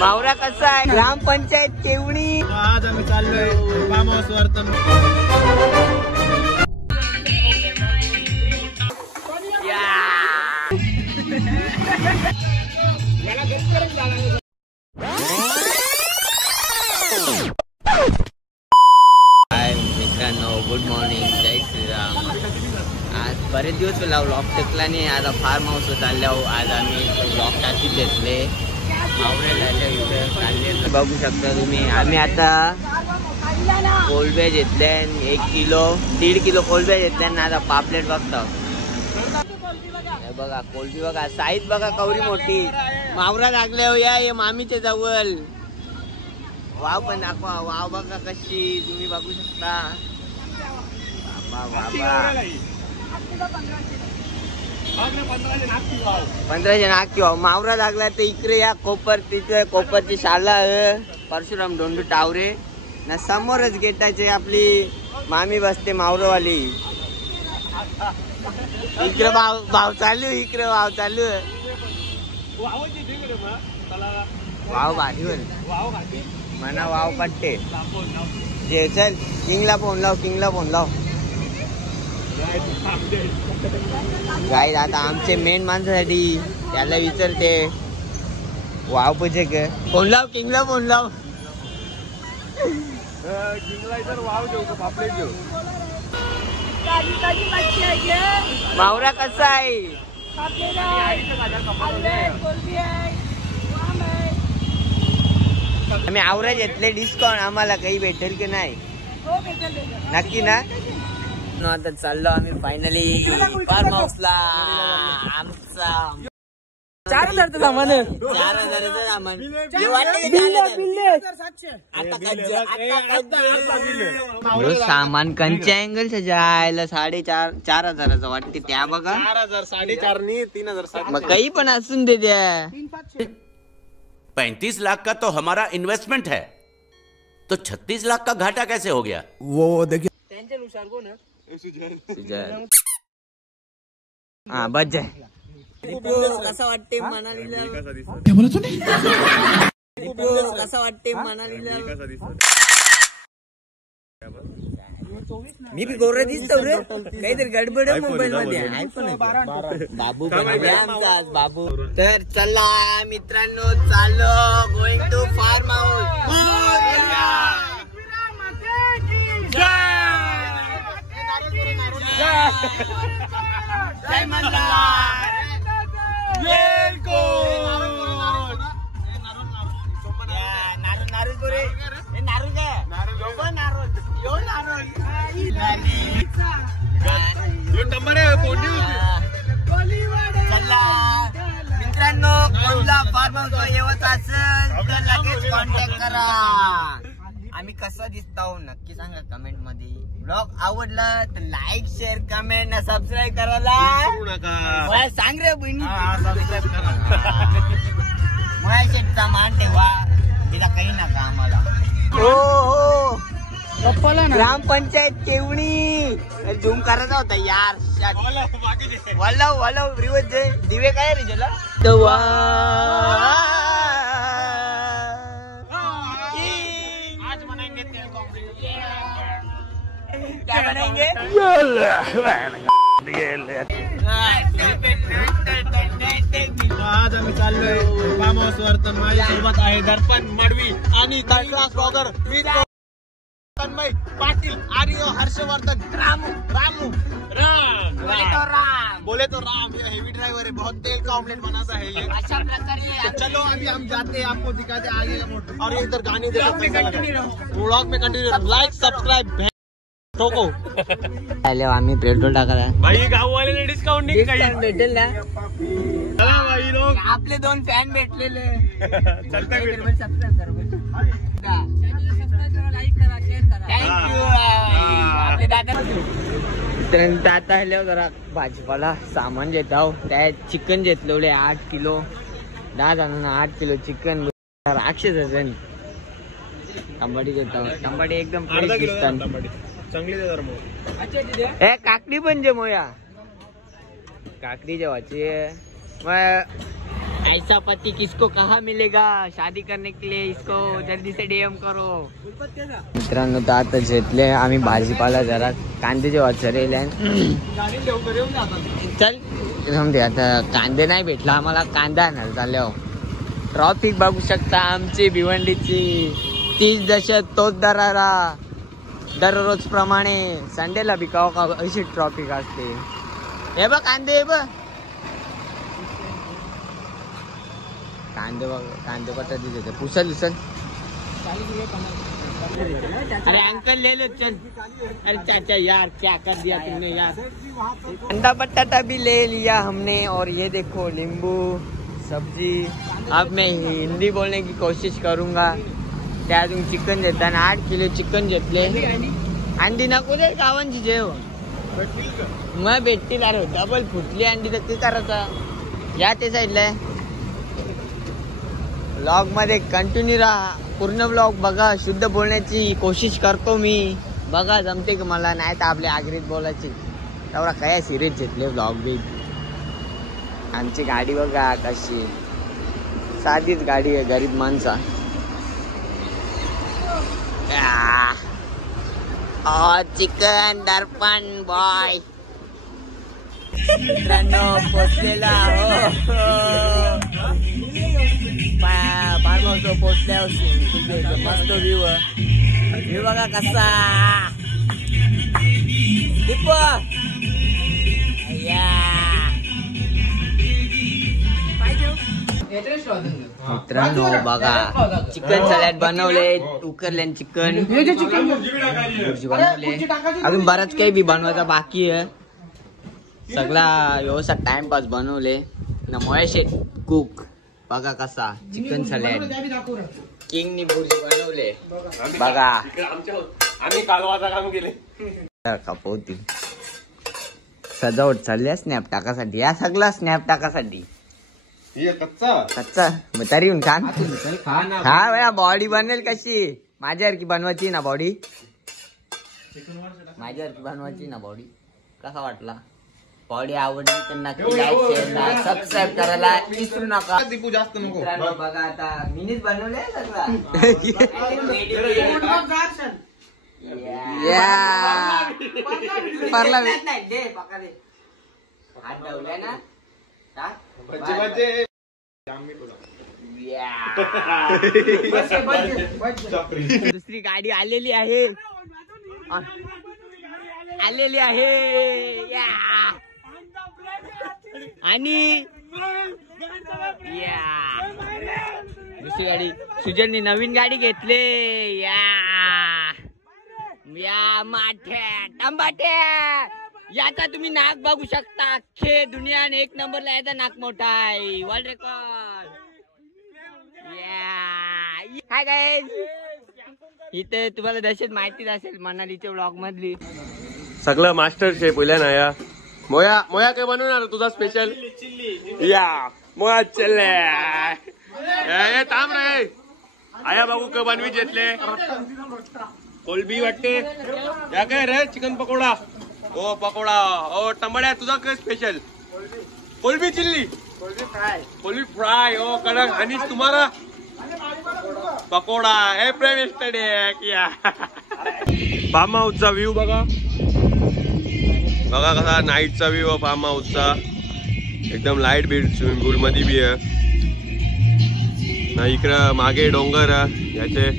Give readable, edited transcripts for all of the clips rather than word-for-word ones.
मावरा कसा आहे? ग्रामपंचायत केवणी. आज आम्ही चाललोय फार्म हाऊस वर. हाय मित्रांनो, गुड मॉर्निंग, जय श्रीराम. आज बरेच दिवस व्लॉग टेकला नाही. आता फार्म हाऊस चाललो. आज आम्ही व्लॉग टाकीत घेतले. बघू शकता तुम्ही. आम्ही आता कोलब्या घेतल्या, 1 किलो 1.5 किलो कोलब्या घेतल्या ना. आता पापलेट बघता बघा, कोलबी बघा, साईज बघा, कवरी मोठी. मावरा लागल्या हो या मामीच्या जवळ. वाव पण दाखवा. वाव बघा कशी, तुम्ही बघू शकता. बाबा 1500 नाग किंवा मावरा लागला. तर इकडे या कोपर, तिथे कोपरची शाळा परशुराम डोंडू टावरे ना. समोरच गेटाचे आपली मामी बसते मावरवाली. इकडे भाव चालू, इकडे भाव चालू. वाव भारी म्हणा, वाव पट्टे. जे चल किंगला फोन लाव, किंगला फोन लाव. गाईज आता आमचे मेन माणसासाठी त्याला विचारते वाव पूजे ग. फोन लाव, किंगला फोन लाव. किंगला इधर वाव घेऊ का पापलेट घेऊ? मावरा कसा आहे? आम्ही आवरा घेतले. डिस्काउंट आम्हाला काही भेटेल की नाही? नक्की ना. आता चाललो आम्ही फायनली फार्म हाऊसला. आमचा 4000 सामान. 4000 सामान. सामान कंच्या अँगल जायला 4,500 वाटते. त्या बघा 4,000, 4,500, 3,000. मग काही पण असून दे द्या. 35 लाख का तो हमारा इन्वेस्टमेंट है, तो 36 लाख का घाटा कैसे हो गया? वो देखिए त्यांच्यानुसार कोण हा बस जाय. कसं वाटते मनालीला? कसं वाटते मनालीला? मी बी गोरे दिसतो रे. काहीतरी गडबड मोबाईल मध्ये. बाबू आमचा आज बाबू. तर चला मित्रांनो, चालो गोइंग टू फार्म हाऊस. जय मल्हार. नारू गोरे, नारू काय नारू मित्रांनो, कोणला फार्म हाऊस येवत असेल तर लगेच कॉन्टॅक्ट करा. आम्ही कसं दिसतो नक्की सांगा कमेंट मध्ये. ब्लॉग आवडला तर लाईक, शेअर, कमेंट, सबस्क्राईब करायला सांग रे बहिणी. माझ्या शेटचा मान ठेवा, तिला काही नका आम्हाला. हो ग्रामपंचायत केवणी. झूम करायचा होता यार. वल्लव रिवर्स दिवे काय रे त्याला. आज मनाएंगे क्या बनाएंगे? आज आम्ही चाललोय फार्म हाऊस वर. तर माझ्यासोबत आहे दर्पण मडवी आणि थर्ड क्लास ब्लॉगर मी तन्मय पाटील आणि हर्षवर्धन. रामू बोले तो राम. ये हेवी ड्राइवर है, बहुत तेल का ऑमलेट बनाता है ये. तो चलो अभी हम जाते हैं, आपको दिखाते हैं आगे का मोटर. और इधर गाने दे ब्लॉग में कंटिन्यू. लाइक सब्सक्राइब ठोको. आम्ही पेट्रोल टाकायला. भाई गाववाले डिस्काउंट नाही काही भेटेल ना. चला भाई लोग, आपले 2 फॅन भेटलेले. आता जरा भाजीपाला सामान घेत आहो. त्यात चिकन घेतले 8 किलो. 10 जणांना 8 किलो चिकन. 800 टमाटी घेत आहोत. टमाटी एकदम चांगली काकडी पण जे मोया काकडी जेवायची. ऐसा पति किसको कहाँ मिलेगा, शादी करने के लिए इसको जल्दी से डीएम करो. मित्रांनो तर आता घेतले आम्ही भाजीपाला जरा कांदे जेव्हा चरेल चल समजे आता कांदे नाही भेटला आम्हाला कांदा आणायला चालल्यावर. ट्रॉफिक बघू शकता आमची भिवंडीची 30 दशक तोच दरारा दररोज प्रमाणे संडेला बिकाव का अशी ट्रॉफिक असते. हे बघ कांदे हे बघ कांदे बघ कांदे पत्ता दिले पुसल उसल. अरे अंकल ले लो चल. अरे चाचा यार क्या कर दिया तुमने यार. अंडा बटाटा भी ले लिया हमने और ये देखो नींबू सब्जी. अब मैं हिंदी बोलने की कोशिश करूंगा. त्या अजून चिकन घेताना 8 किलो चिकन घेतले. अंडी नको दे गावांची जेव मग भेटतील. अरे डबल फुटली अंडी तर ते करायचं. या ते साईडला ब्लॉग मध्ये कंटिन्यू राहा. पूर्ण ब्लॉग बघा. शुद्ध बोलण्याची कोशिश करतो मी. बघा जमते की मला नाही तर आपल्या आगरीत बोलायची. तेवढा काय सिरियस घेतले ब्लॉग बी. आमची गाडी बघा कशी साधीच गाडी आहे गरीब माणसा. चिकन दर्पण बॉय. मित्रांनो पोचलेला फार्म हाऊस पोचल्यावर मस्त व्ह्यू व्ह्यू बघा कसा. दीप मित्रांनो बघा चिकन सॅलड बनवले. उकरले चिकन भुर्जी बनवले. अजून बराच काही बी बनवायचा बाकी आहे. सगळा व्यवस्थित टाइमपास बनवले ना. महेश कुक बघा कसा चिकन सॅलड. किंगनी भुर्जी बनवले बघा. आम्ही कालवाचा काम केले. कापवतील सजावट चालली स्नॅप टाकासाठी. या सगळा स्नॅप टाकासाठी कच्चा मग तरी येऊन छान हा भया. बॉडी बनेल कशी माझ्यासारखी बनवायची ना बॉडी. माझ्यासारखी बनवायची ना बॉडी. कसा वाटला बॉडी आवडली तर नक्की लाईक शेअर सबस्क्राईब करायला विसरू नका. दीपू जास्त नको. बघा आता मीच बनवलंय सगळं. हात ठेवलाय ना दुसरी गाडी आलेली आहे आणि दुसरी गाडी सुजननी नवीन गाडी घेतले. या माठ्या टंबाट्या याचा तुम्ही नाक बघू शकता. अख्खे दुनियाने 1 नंबरला याचा नाक मोठा आहे. World record. हाय गाईज इथे तुम्हाला दहशत माहितीच असेल मनालीच्या ब्लॉग मधली. सगळं मास्टर शेफ बोल्या ना. या मोया मोया काय बनवणार तुझा स्पेशल. या मोया चले थांब रे. आया बाबू का बनवी घेतले. कोलबी वाटते या काय रे. चिकन पकोडा ओ पकोडा ओ टमाट्या. तुझा काय स्पेशल. कोलबी चिल्ली कोलबी फ्राय ओ कडक. आणि तुम्हाला पकोडा हे प्रेम येस्टरडे. फार्म हाऊसचा व्ह्यू बघा. बघा कसा नाईटचा व्ह्यू फार्म हाऊसचा. एकदम लाईट बीट स्विमिंग पूल मध्ये बी आहे ना. इकडं मागे डोंगर याचे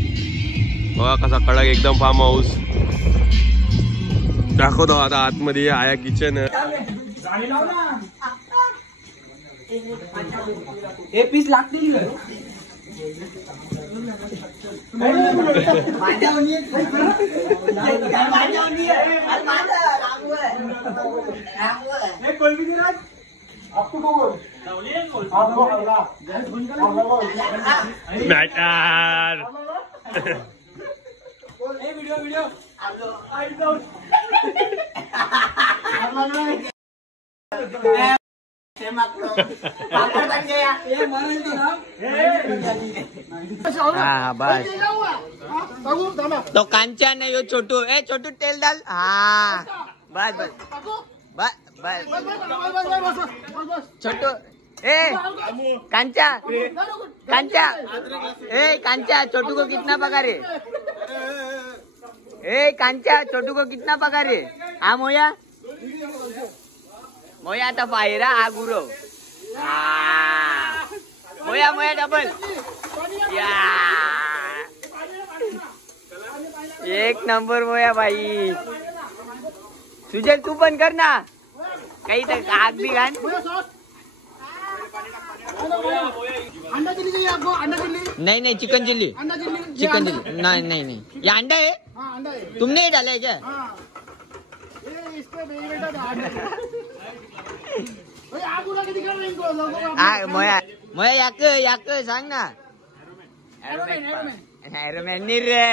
बघा कसा कडक एकदम फार्म हाऊस. दाखवतो आता आतमध्ये आया किचन. हे पीस लागतील मॅटर. व्हिडिओ हा बस तो कांचा नाही हो छोटू. ए छोटू तेल डाल. हा बस बस बस बस छोटू ए कांचा कांचा ए कांचा छोटू को कितना पगार है? ए कांचा छोटू को कितना पगार है? हा मोया मोया आता पायरा हा गुरु मोया मोया डबल या एक नंबर मोया भाई. सुजल तू पण कर ना काही तर आग बी घाण. अंडा चिल्ली चाहिए आपको? अंडा चिल्ली? नहीं चिकन चिल्ली. अंडा चिल्ली? चिकन चिल्ली नहीं ये अंडा है. हाँ अंडा है. तुमने ये डाला है क्या? हाँ. ये इसको बेटा आग उड़ा के दिखा रहे हैं इनको लोगों को. मोया याक सांग ना. एरोमॅन रे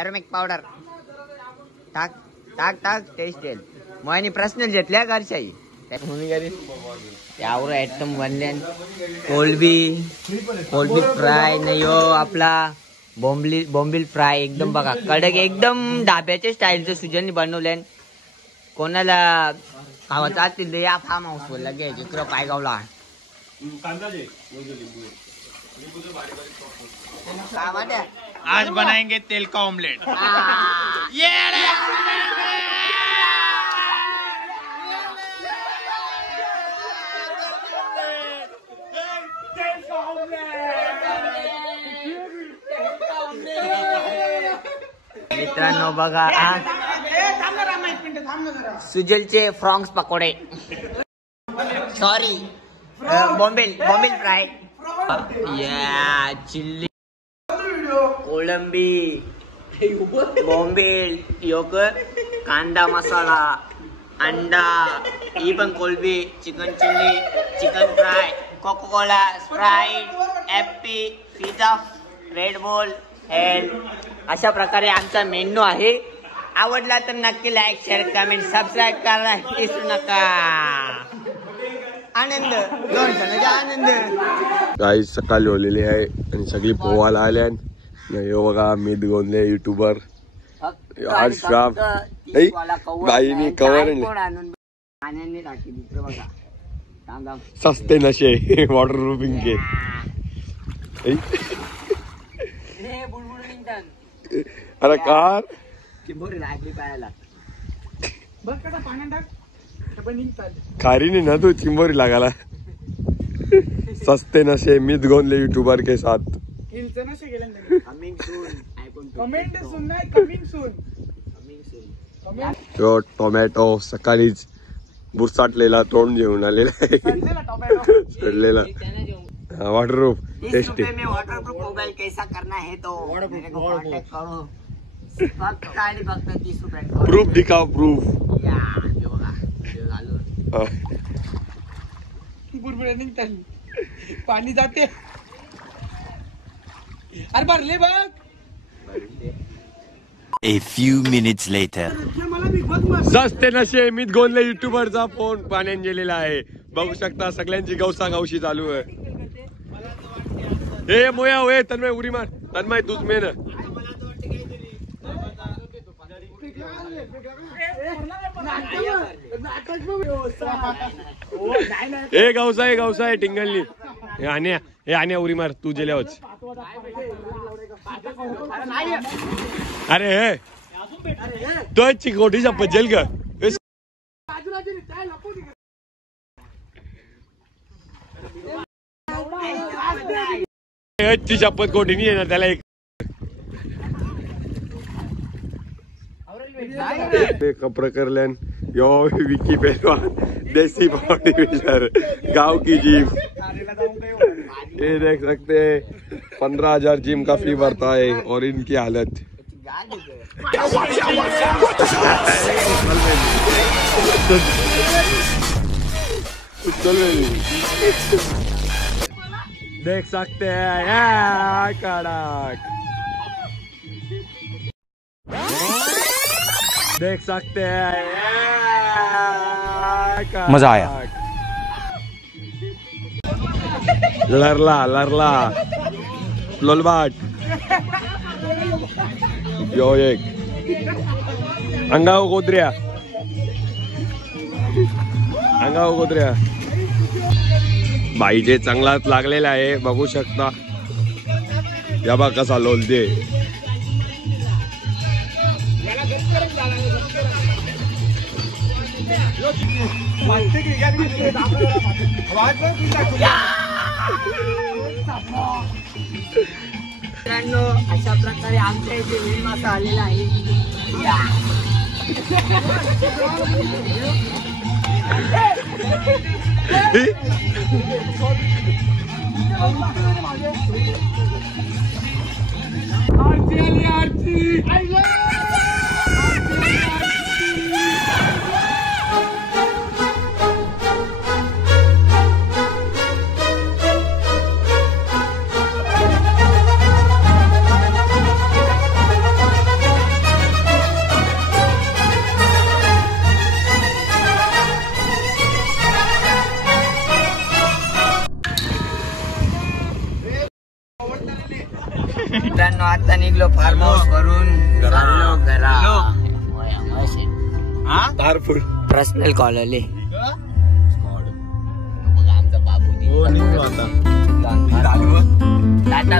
एरोमॅक पावडर टाक टाक टाक टेस्ट येईल. मोयानी प्रश्न घेतल्या घरच्याही यावर आयटम बनले. कोलबी फ्राय नाही हो आपला बोंबील फ्राय एकदम बघा कडक एकदम ढाब्याच्या स्टाईलचं सुजननी बनवले. कोणाला खावाचं असतील या फार्म हाऊस वर लगेच इकडं पायगावला. आज बनाएंगे तेल का ऑमलेट. मित्रांनो बघा सुजलचे फ्रॉन्स पकोडे सॉरी बॉम्बेल फ्राय या चिल्ली कोळंबी बॉम्बेल योक कांदा मसाला अंडा ही पण कोलबी chicken chilli chicken fry Coca Cola Sprite Appy pizza Red Bull हेल अशा प्रकारे आमचा मेन्यू आहे. आवडला तर नक्की लाईक शेअर कमेंट सबस्क्राईब करायला विसरू नका. आनंद आनंद काही सकाळी होलेली आहे आणि सगळी पोवायला आल्या. हे बघा मीत गोंदले युट्यूबर श्राप बाईनी कवर आनंदी टाकी दुसरं बघा सस्ते नशे वॉटर प्रूफिंग के. अरे कार लागली पायाला खारी नहीं ना तू चिंबोरी लगाला. सस्ते नशे मीत गोंदले यूट्यूबर के साथ. तो टोमॅटो सकाळीच बुरसाटलेला तोंड घेऊन आलेला आहे. सडलेला waterproof tasty. Waterproof mobile कैसा करना है तो मेरे को कांटेक्ट करो. फक्त आणि फक्त 30 रुपये प्रूफ दिखाओ प्रूफ. पाणी जाते. अरे भरले बघ. A few minutes later. सस्ते नशे मीत गोंदले युट्यूबरचा फोन पाण्यात गेलेला आहे. बघू शकता सगळ्यांची गवसा गवशी चालू आहे. ए मोया होय तन्मय उरी मार. तन्मय तूच मेन. ए गवसा आहे टिंगलनी. हे आण्या उरी मार तू जेल्यावच. अरे हे तो चिकोटीच्या पजेल का ची शपथ कोटी नाही येणार त्याला. एक कपड़े कर लेन यो विकी पहलवान देसी बॉडी बिल्डर गांव की जिम. ये देख सकते हैं 15,000 जिम का फी भरता है और इनकी हालत. देख सकते हैं कड़क. देख सकते हैं मजा आया. लरला लोलबाट यो एक अंगाव गोत्र्या भाईचे चांगलाच लागलेला आहे, बघू शकता. या बा कसा लोलते. मित्रांनो, अशा प्रकारे आमच्या इथे वेळ मासा आलेला आहे. मित्रांनो, आता निघलो फार्म हाऊस वरून चाललो घरा. पर्सनल कॉल आले. आमचा बाबू हो, निघलो आता. टाटा.